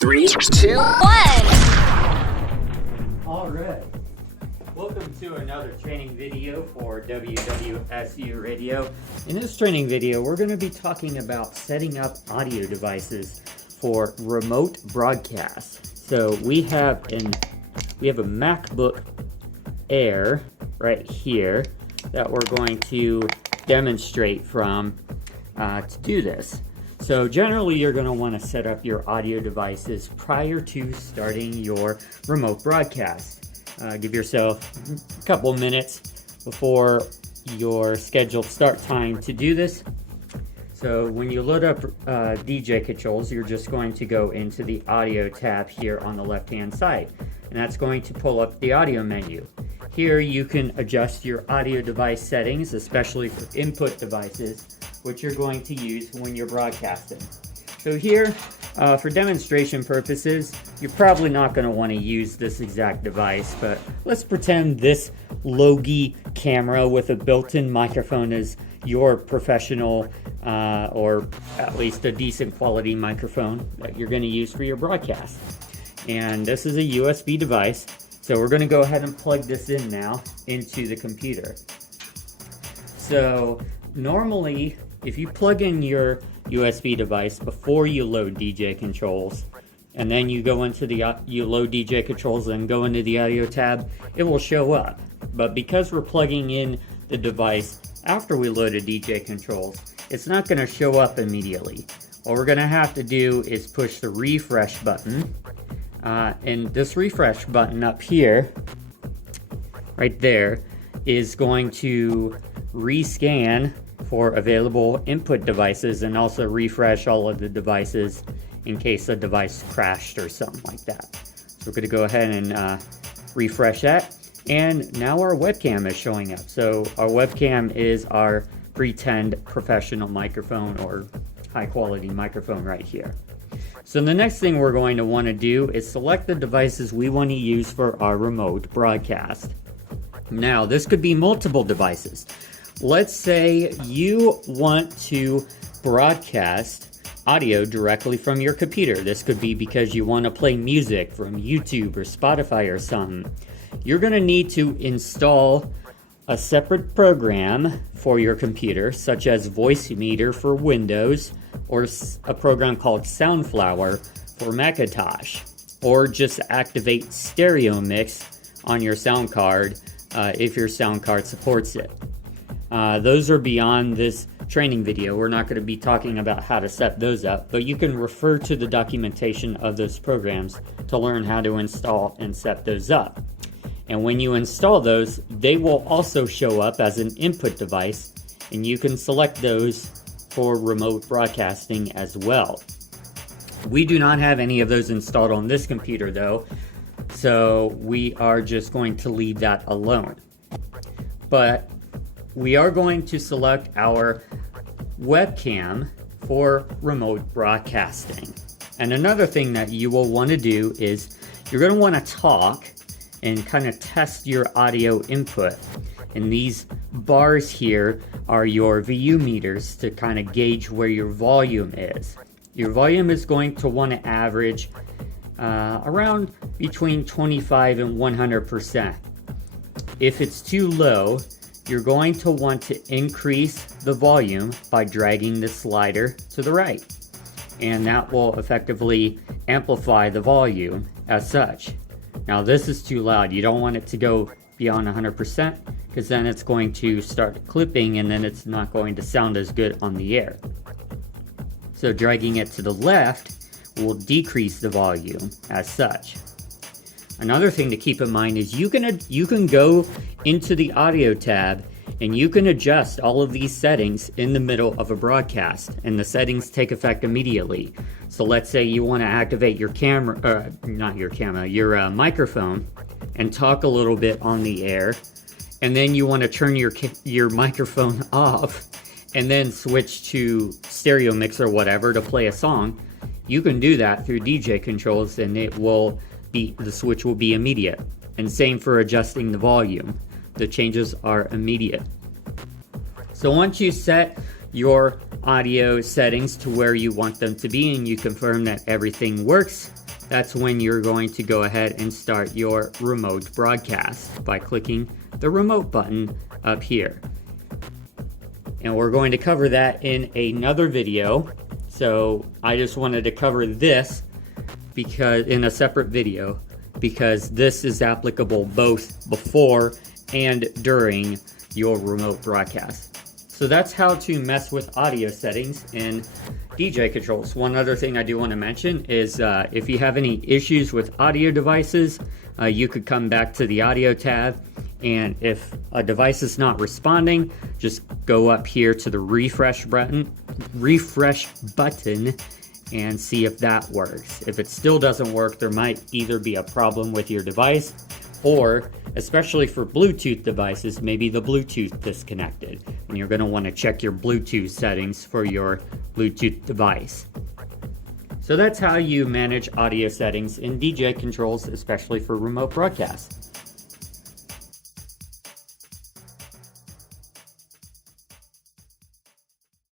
3, 2, 1. All right. Welcome to another training video for WWSU Radio. In this training video, we're going to be talking about setting up audio devices for remote broadcast. So we have a MacBook Air right here that we're going to demonstrate from to do this. So generally you're going to want to set up your audio devices prior to starting your remote broadcast. Give yourself a couple minutes before your scheduled start time to do this. So when you load up DJ controls, you're just going to go into the audio tab here on the left hand side, and that's going to pull up the audio menu. Here you can adjust your audio device settings, especially for input devices, which you're going to use when you're broadcasting. So here, for demonstration purposes, you're probably not going to want to use this exact device, but let's pretend this Logi camera with a built-in microphone is your professional or at least a decent quality microphone that you're going to use for your broadcast. And this is a USB device, so we're going to go ahead and plug this in now into the computer. So normally, if you plug in your USB device before you load DJ controls, and then you go into you load DJ controls and go into the audio tab, it will show up. But because we're plugging in the device after we loaded DJ controls, it's not going to show up immediately. What we're going to have to do is push the refresh button, and this refresh button up here, right there, is going to rescan for available input devices and also refresh all of the devices in case a device crashed or something like that. So we're going to go ahead and refresh that, and now our webcam is showing up. So our webcam is our pretend professional microphone or high quality microphone right here. So the next thing we're going to want to do is select the devices we want to use for our remote broadcast. Now this could be multiple devices. Let's say you want to broadcast audio directly from your computer. This could be because you want to play music from YouTube or Spotify or something. You're going to need to install a separate program for your computer, such as Voicemeeter for Windows, or a program called Soundflower for Macintosh, or just activate Stereo Mix on your sound card if your sound card supports it. Those are beyond this training video. We're not going to be talking about how to set those up, but you can refer to the documentation of those programs to learn how to install and set those up. And when you install those, they will also show up as an input device, and you can select those for remote broadcasting as well. We do not have any of those installed on this computer though, so we are just going to leave that alone. But we are going to select our webcam for remote broadcasting. And another thing that you will want to do is you're going to want to talk and kind of test your audio input. And these bars here are your VU meters to kind of gauge where your volume is. Your volume is going to want to average around between 25 and 100%. If it's too low, you're going to want to increase the volume by dragging the slider to the right, and that will effectively amplify the volume as such. Now this is too loud. You don't want it to go beyond 100%, because then it's going to start clipping and then it's not going to sound as good on the air. So dragging it to the left will decrease the volume as such. Another thing to keep in mind is you can go into the audio tab and you can adjust all of these settings in the middle of a broadcast, and the settings take effect immediately. So let's say you want to activate your your microphone and talk a little bit on the air, and then you want to turn your microphone off and then switch to stereo mix or whatever to play a song. You can do that through DJ controls, and the switch will be immediate. And same for adjusting the volume. The changes are immediate. So once you set your audio settings to where you want them to be and you confirm that everything works, that's when you're going to go ahead and start your remote broadcast by clicking the remote button up here. And we're going to cover that in another video. So I just wanted to cover this because in a separate video, because this is applicable both before and during your remote broadcast. So that's how to mess with audio settings in DJ controls. One other thing I do want to mention is if you have any issues with audio devices, you could come back to the audio tab, and if a device is not responding, just go up here to the refresh button and see if that works. If it still doesn't work, there might either be a problem with your device, or especially for Bluetooth devices, maybe the Bluetooth disconnected, and you're going to want to check your Bluetooth settings for your Bluetooth device. So that's how you manage audio settings in DJ controls, especially for remote broadcasts.